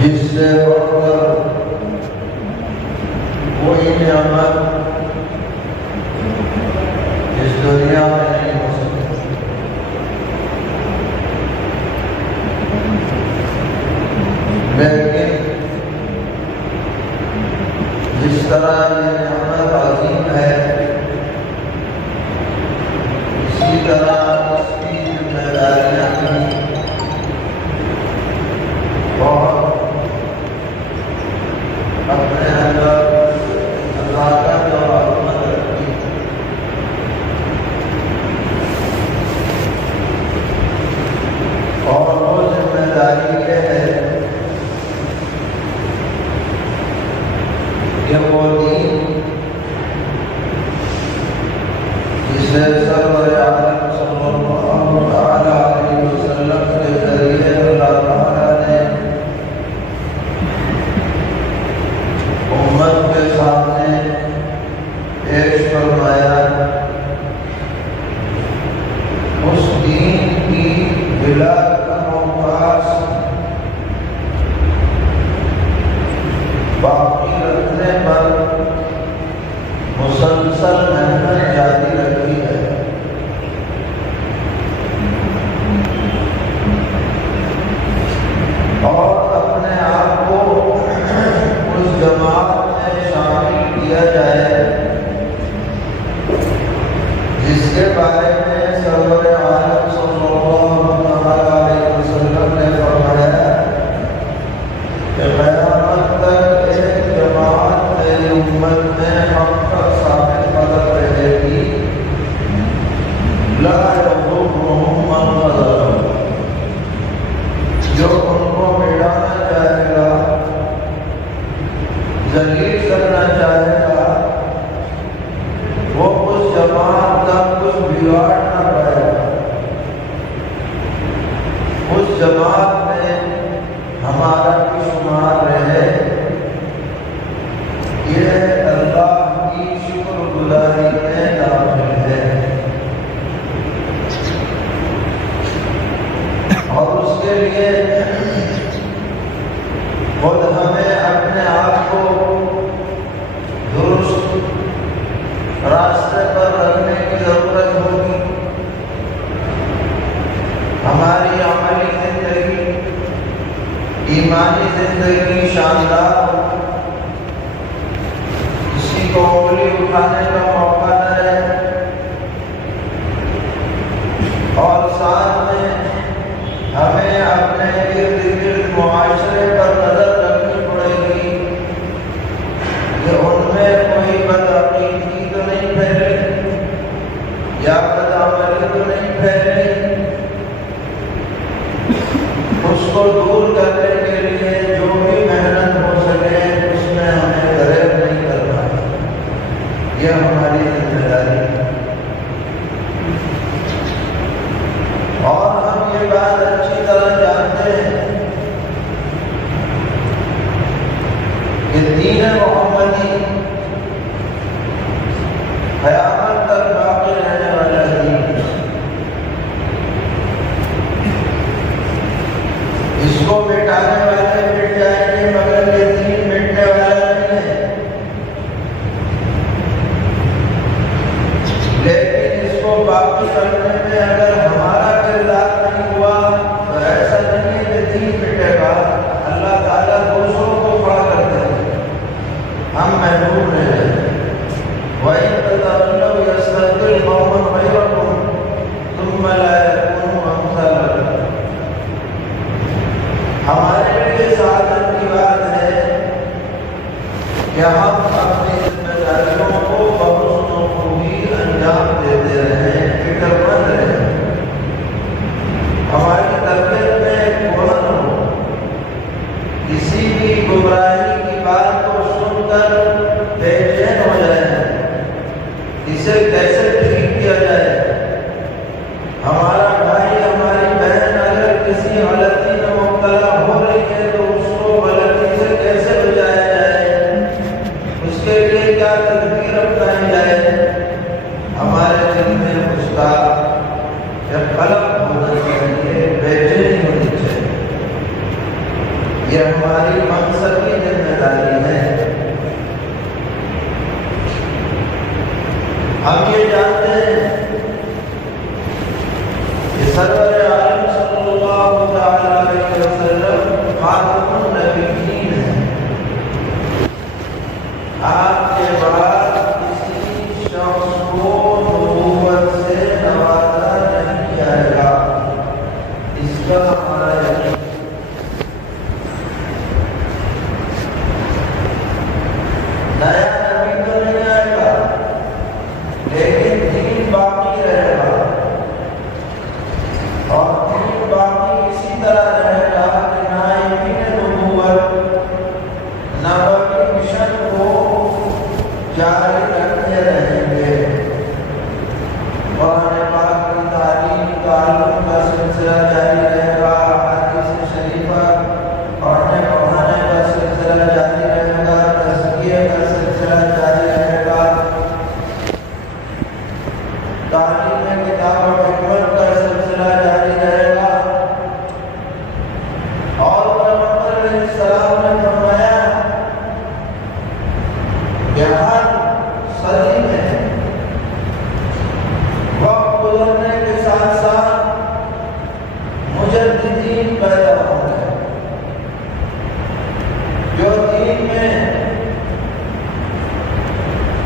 جس سے بڑھ کر کوئی نعمت اس دنیا میں نہیں ہو سکتی. لیکن جس طرح یہ نعمت عظیم ہے، اسی طرح اس کی ذمہ داریاں بھی بہت اپنے اندر علاقت اور عظمت رکھتی ہے. اور وہ ذمہ داری یہ ہے کہ وہ دین جسے سرور عالم صلی اللہ علیہ وسلم کے ذریعے اللہ تعالیٰ نے امت کے سامنے پیش فرمایا، اس دین کی بلا کموکاس باقی رکھنے پر مسلسل محنت جاری رکھی ہے. اور اپنے آپ کو اس جماعت میں شامل کیا جائے جس کے بارے میں سرور عالم صلی اللہ علیہ وسلم نے فرمایا کہ قیامت تک ایک جماعت میری امت میں حق کا ثابت قدم رہے گی، لا یضرهم من خذلهم، جو ان کو مٹانا چاہے گا، ذلیل کرنا چاہے گا، وہ اس جماعت کا کچھ بگاڑنا پڑے گا. اس جماعت میں ہمارا بھی شمار رہے، یہ اللہ کی شکر گزاری میں داخل ہے. اور اس کے لیے خود ہمیں اپنے آپ کو درست راستے پر رکھنے کی ضرورت ہوگی. ہماری عملی زندگی، ایمانی زندگی شاندار ہو، کسی کو انگلی اٹھانے کا موقع نہ رہے، اور ساتھ میں ہمیں اپنے ارد گرد معاشرے پر نظر رکھنی پڑے گی کہ ان میں کوئی بدعقیدگی تو نہیں پھیلی یا بدعملی تو نہیں پھیلی. اس کو دور کرنے کے لیے جو بھی محنت ہو سکے اس میں ہمیں غریب نہیں کرنا ہے. یہ ہماری ذمہ داری ہے. اور ہم یہ بات اچھی طرح جانتے ہیں کہ دین محمدی قیامت تک باقی رہنے والا دین ہے. اس کو مٹانے والے مٹ جائیں گے مگر یہ دین مٹنے والا نہیں ہے. لیکن اس کو باقی رکھنے میں اگر ہمارا کردار نہیں ہوا تو ایسا نہیں ہے کہ دین مٹے گا. اللہ تعالیٰ دوسروں کو کھڑا کر دے، ہم محروم رہے. وَإِن تَتَوَلَّوْا ہم اپنی ذمہ داریوں کو بحسن خوبی انجام دیتے رہیں، فکر مند رہیں، ہماری طبیعت میں کون ہو کسی بھی گمراہی کی بات کو سن کر بے چین ہو جائے، اسے کیسے ٹھیک کیا جائے؟ ہمارا بھائی ہماری بہن اگر کسی غلطی میں مبتلا ہو رہی ہے تو اس کو غلطی سے کیسے بچایا جائے، اس کے لیے کیا تدبیر اپنائی جائے؟ ہمارے دل میں اس کا قلب ہونا چاہیے، بے چینی ہونی چاہیے۔ یہ ہماری منصبی ذمہ داری ہے۔ ہم یہ جانتے ہیں کہ سرور عالم صلی اللہ تعالی علیہ وسلم خاتم النبیین ہیں۔ آپ کے بعد کسی شخص کو نبوت سے نوازا نہیں جائے گا، اس کا ہمارا یقین۔ نیا نبی تو نہیں آئے گا لیکن دین باقی رہے گا، اور دین باقی اسی طرح رہے گا کہ نائبین نبوت نبوی مشن کو جاری رکھتے رہیں گے۔ قرآن پاک کی تعلیم تعلم کا سلسلہ جاری رہے گا، حدیث شریفہ پڑھنے پڑھانے کا سلسلہ جاری رہے گا، تزکیے کا سلسلہ جاری رہے گا، تعلیم کتاب و حکمت کا سلسلہ جاری رہے گا۔ اور پیغمبر علیہ السلام نے فرمایا کہ ہر صدی میں وقت گزرنے کے ساتھ ساتھ مجددین پیدا ہوں گے، جو دین میں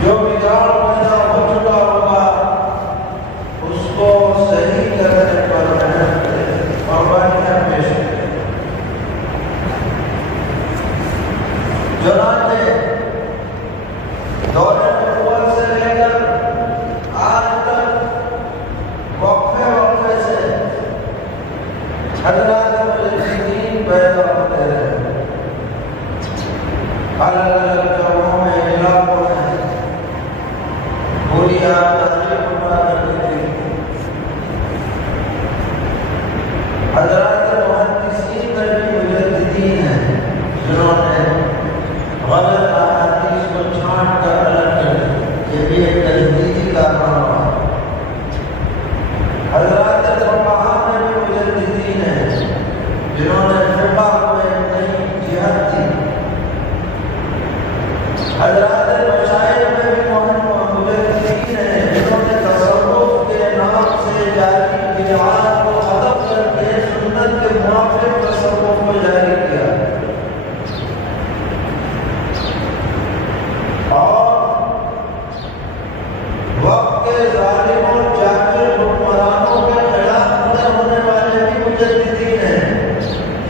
جو بگاڑ پیدا ہو چکا ہوگا اس کو صحیح کرنے پر محنت کریں، قربانیاں پیش کریں۔ چنانچہ دور نبوت سے لے کر آج تک وقفے وقفے سے حضرات مجددین پیدا ہوتے رہے، الگ الگ جگہوں میں علاقوں میں پوری آپ تحریک بنا کرتی تھی۔ حضرات محدثین میں بھی مجددین ہیں جنہوں نے غلط احادیث کو چھانٹ کر الگ کر دیا، یہ بھی ایک تجدیدی کارنامہ ہے۔ حضرات فقہاء میں بھی مجددین ہیں جنہوں نے فقہ کو ایک نئی جہت دی۔ حضرات مشائخ میں بھی مجددین ہیں جنہوں نے تصوف کے نام سے جاری بدعات کو ختم کر کے سنت کے موافق تصوف کو جاری کیا، اور وقت کے ظالم اور جاہل حکمرانوں کے خلاف کھڑے ہونے والے بھی مجددین ہیں،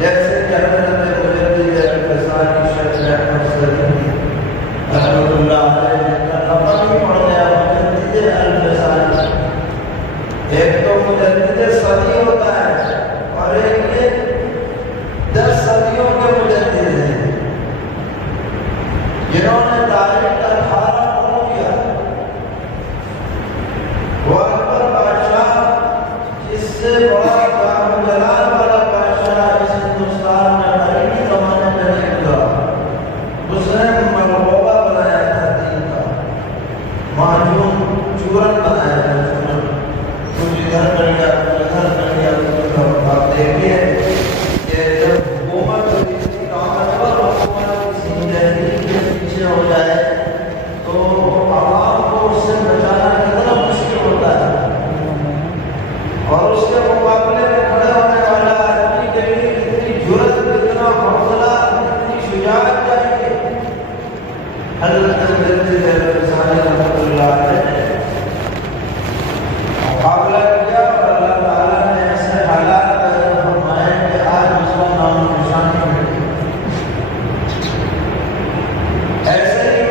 جیسے کہ حضرت مجدد الفسانی شیخ احمد سلیمی رحمۃ اللہ علیہ جن کا نام ہی پڑھ گیا مجدد الفسانی۔ ایک تو مجدد صدی ہوتا ہے اور ایک یہ 10 صدیوں کے مجدد ہیں جنہوں نے تاریخ کا دھارا کھول دیا۔ وہ اکبر بادشاہ جس سے بڑا جاہ و جلال والا بادشاہ اس ہندوستان میں قریبی زمانے میں نہیں گزرا، اس نے مغلوبہ بنایا تھا دین کا، معجون چورن بنایا تھا، چورن کچھ ادھر کر لیا کچھ ادھر کر لیا۔ آپ دیکھیے کہ جب حکومت کسی طاقتور حکومت کسی جہری کے پیچھے ہو جائے تو عوام کو اس سے بچانا کتنا مشکل ہوتا ہے، اور اس کے مقابلے میں کھڑے ہونے والا آدمی کے لیے کتنی جرأت، کتنا حوصلہ، کتنی شجاعت چاہیے۔ حضرت مجدد الفسانی رحمۃ اللہ علیہ نے مقابلہ کیا اور اللہ تعالیٰ نے ایسے حالات پیدا فرمائے کہ آج اس کا نام و نشانی مٹی۔ ایسے ہی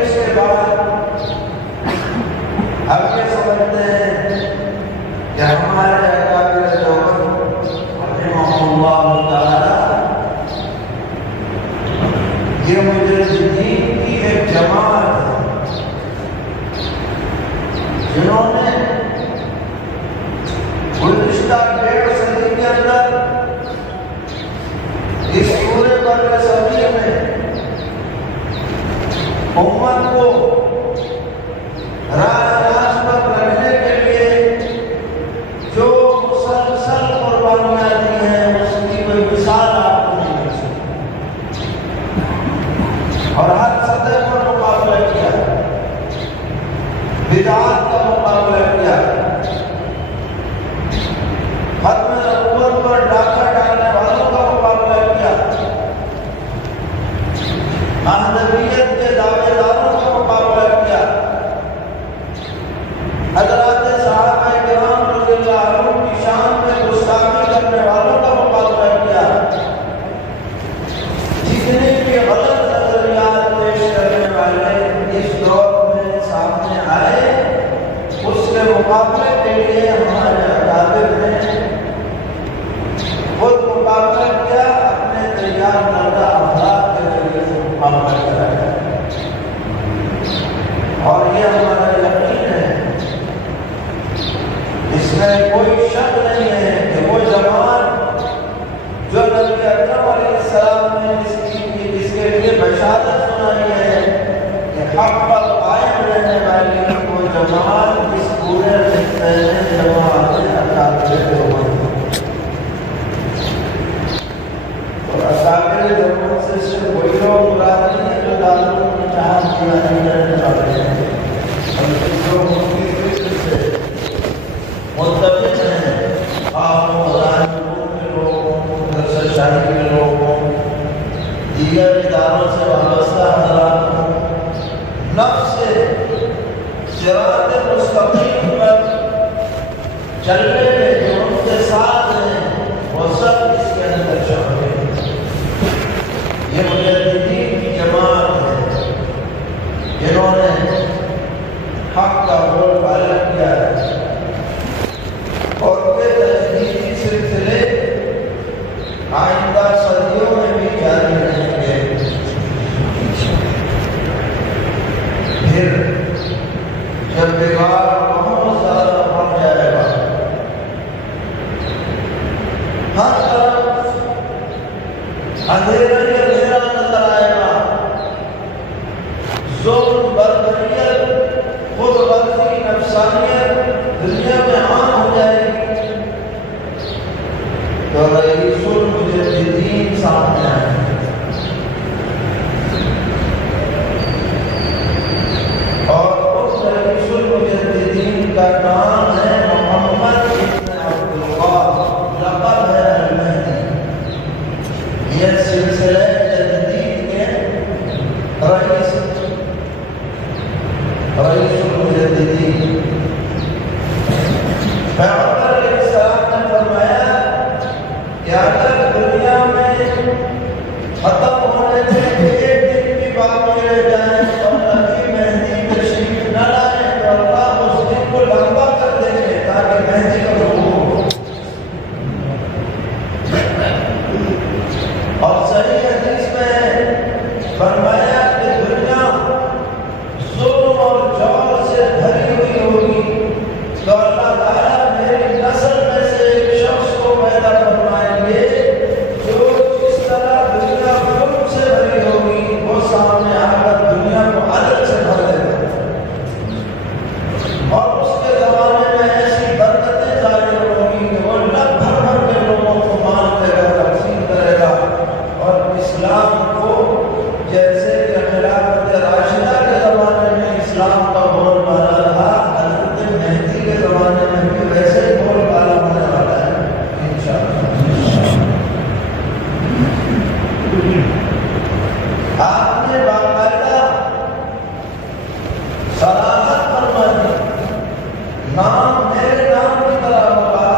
راز پر رکھنے کے لیے جو مسلسل قربانیاں دی ہیں اس کی کوئی مثال آپ کو نہیں مل سکتی، اور ہر سطح پر مقابلہ کیا، بدعات کا مقابلہ کیا، ختم نبوت پر ڈاکہ ڈالنے والوں کا مقابلہ کیا، احمدیت کے دعوے داروں کا مقابلہ کیا، حضرات صحابہ کرام رضی اللہ عنہم کی شان میں گستاخی کرنے والوں کا مقابلہ کیا، جتنے بھی غلط نظریات پیش کرنے والے اس دور میں سامنے آئے اس کے مقابلے کے لیے ہمارے اکابر نے خود مقابلہ کیا، اپنے تیار کردہ افراد کے ذریعے سے مقابلہ کرایا، اور یہ ہمارا یقین ہے، اس میں کوئی شک نہیں ہے کہ وہ زمان جو نبی اکرم علیہ السلام نے اس کے لیے بشارت سنائی ہے کہ حق پر قائم رہنے والی وہ زمان اس پورے رشتے میں جماعت اکابر دیوبند، اور اکابر دیوبند سے صرف وہی لوگ مراد نہیں ہیں جو دارالعلوم کی چاہت دیوانی کرنے والے ہیں، بلکہ جو مفتی فکر سے متفق ہیں، آپ مولانا کے لوگوں، درس شاہی کے لوگوں، دیگر اداروں سے وابستہ حضرات ہوں، نفس صراط مستقیم پر چلنے میں جو ان کے ساتھ ہیں وہ سب اس کے اندر شامل ہیں۔ یہ مجددین کی جماعت ہے جنہوں نے حق کا بول بالا کیا ہے، اور کے تجدیدی سلسلے آئندہ صدیوں میں بھی جاری رہیں گے۔ پھر جب بگاڑ بہت زیادہ بڑھ جائے گا، ہر طرف اندھیرا ہی اندھیرا نظر آئے گا، ظلم، بربریت، خود غرضی، نفسانیت دنیا میں عام ہو جائے گی، تو رئیس المجددین سامنے آئے، اور اس رئیس المجددین کا نام ہے محمد ابن عبداللہ، لقب ہے المہدی۔ یہ سلسلہ تجدید کے رئیس المجددین۔ پیغمبر علیہ السلام نے فرمایا کہ اگر دنیا میں ختم ہونے سے ایک دن کی بات رہ جائے اور نبی مہدی تشریف نہ لائے تو اللہ اس دن کو لمبا کر دیں گے تاکہ مہدی کا ظہور ہو۔ اور صحیح حدیث میں فرمایا کہ دنیا ظلم اور جور سے بھری ہوئی ہوگی، تو اللہ تعالیٰ میری نسل میں سے ایک شخص کو پیدا فرمائیں گے جو جس طرح دنیا ظلم سے بھری ہوگی وہ سامنے آ کر دنیا کو عدل سے بھر دے گا، اور اس کے زمانے میں ایسی برکتیں ظاہر ہوگی کہ وہ لگ بھر بھر کے لوگوں کو مان دے گا، تقسیم کرے گا، اور اسلام کو جیسے کہ خلافت راشدہ کے زمانے میں اسلام کا بول بالا رہا، حضرت مہدی کے زمانے میں بھی ویسے ہی بول بالا ہونے والا ہے انشاءاللہ۔ آپ نے باقاعدہ صراحت فرما دی، نام میرے نام کی طرح ہوگا،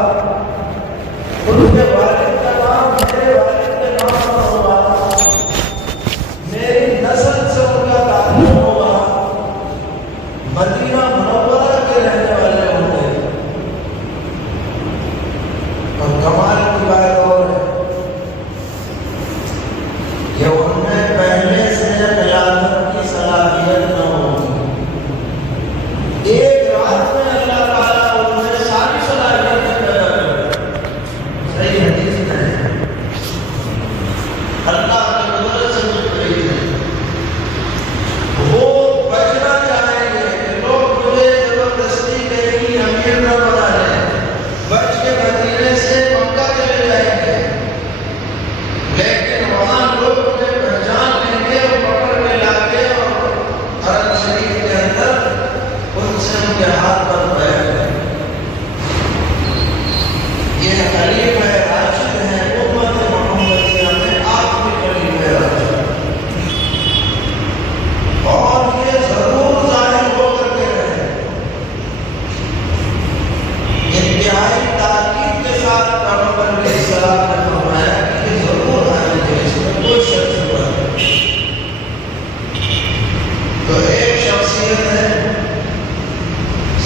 ان کے والد کا نام میرے والد کے نام پر ہوگا، میری نسل سے ان کا تعلق ہوگا، مدینہ منورہ کے رہنے والے ہوں گے۔ اور کمال کی بات اور ہے کہ ان میں پہلے سے خلافت کی صلاحیت نہ ہوگی، حرم شریف کے اندر ان سے ان کے ہاتھ پر بیٹھ گئے. یہ خلیفہ راشد ہیں امت محمدیہ میں آخری خلیفہ راشد، اور یہ ضرور ظاہر ہو کر کے رہے. انتہائی تاکید کے ساتھ پیغمبر علیہ السلام نے فرمایا کہ یہ ضرور آئیں گے، اس میں کوئی شک نہیں. تو ایک شخصیت ہے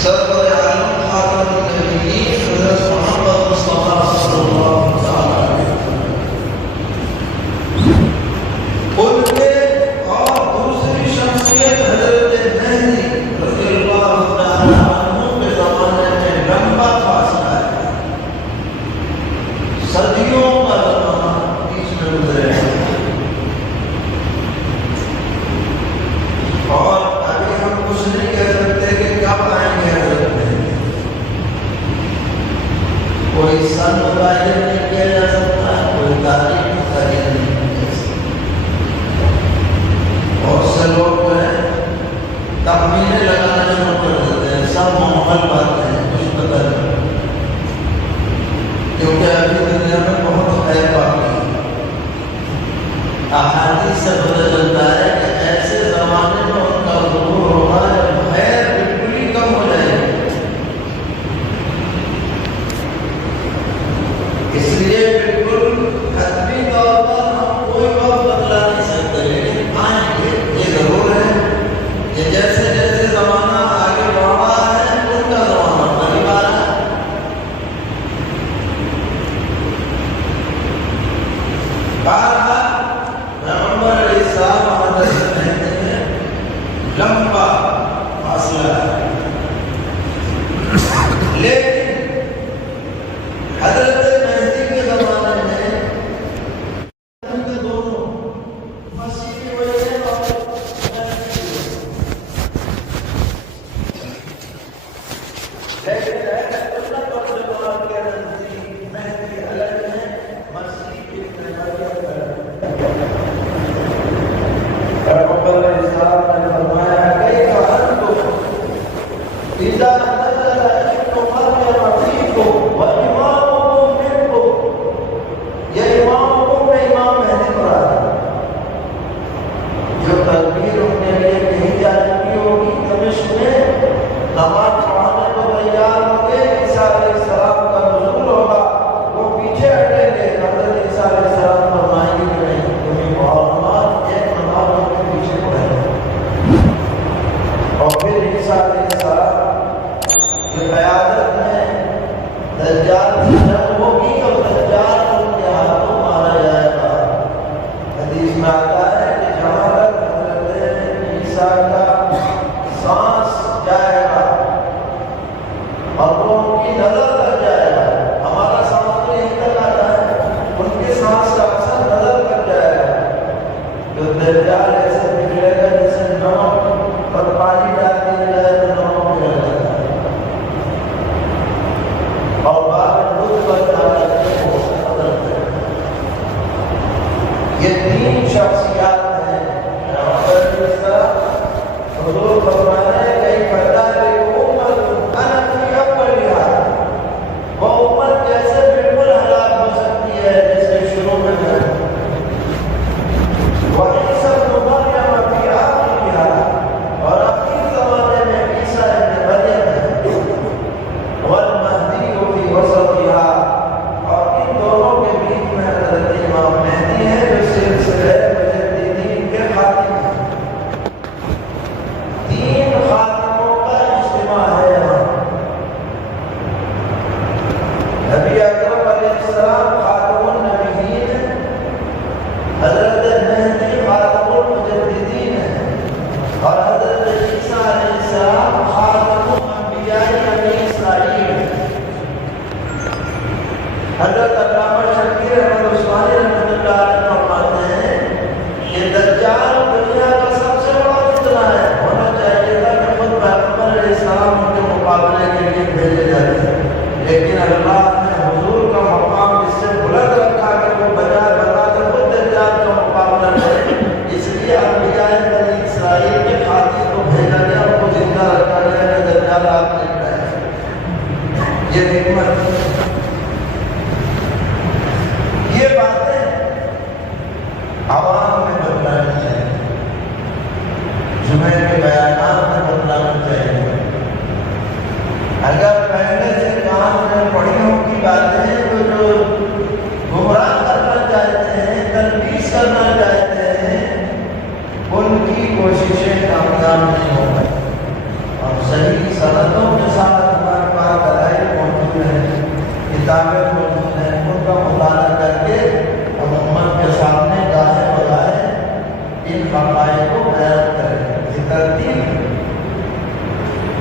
سرور عالم خاتم النبیین حضرت محمد مصطفیٰ صلی اللہ علیہ وسلم، ان کے اور دوسری شخصیت حضرت مہدی رضی اللہ تعالیٰ عنہ کے زمانے میں لمبا فاصلہ ہے، صدیوں کا زمانہ بیچ میں گزرے ہیں. اور ابھی ہم کچھ نہیں کہہ سکتے کہ کب آئیں گے حضرت مہدی. کوئی سن متعین نہیں کیا جا سکتا، کوئی تاریخ متعین نہیں کیا جا سکتا. بہت سے لوگ جو ہیں تخمینے لگانا شروع کر دیتے ہیں، سب محمل باتیں ہیں، کچھ پتہ نہیں، کیونکہ ابھی دنیا میں بہت خیر باقی ہے. احادیث سے پتہ چلتا ہے کہ ایسے زمانے میں ان کا ظہور ہوگا جب خیر بالکل ہی کم ہو جائے گی. اس لیے بالکل حتمی طور پر ہم کوئی وقت بدلا نہیں سکتے، لیکن آئیں گے یہ ضرور ہے کہ جیسے جیسے زمانہ آگے بڑھ رہا ہے ان کا زمانہ قریب آ رہا ہے. بہرحال پیغمبر علیہ السلام حضرت مہدی میں لمبا فاصلہ ہے، لیکن حضرت مہدی کے زمانے میں ان کے دونوں مسیح کی وجہ سے مہدی الگ ہے، مسیح کی پیغمبر علیہ السلام نے فرمایا کیف انتم اذا نزل ابن مریم فیکم وامامکم منکم. یہ امامکم میں امام مہدی مراد ہے. جو تکبیر ان کے لیے کہی جا چکی ہوگی دمشق میں، نماز پڑھانے کو تیار ہوں گے، عیسیٰ علیہ السلام کا نزول ہوگا، وہ پیچھے ہٹیں گے. حضرت عیسیٰ علیہ السلام فرمائیں گے کہ نہیں، تمہیں بہت نماز ایک نماز ان کے پیچھے پڑھیں گے. اور پھر عیسیٰ علیہ السلام کی قیادت میں دجال سے جنگ ہوگی اور دجال ان کے ہاتھوں مارا جائے گا. حدیث میں آتا ہے کہ جہاں تک حضرت عیسیٰ کا سانس جائے گا اور وہ ان کی نظر لگ جائے گا، ہمارا سانس تو یہیں تک آتا ہے، ان کے سانس کا اثر نظر لگ جائے گا. جو دجال ایسے نکلے گا جیسے نمک پر پانی ڈال دیا جائے تو نمک پگھل جاتا ہے.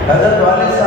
حضرت والد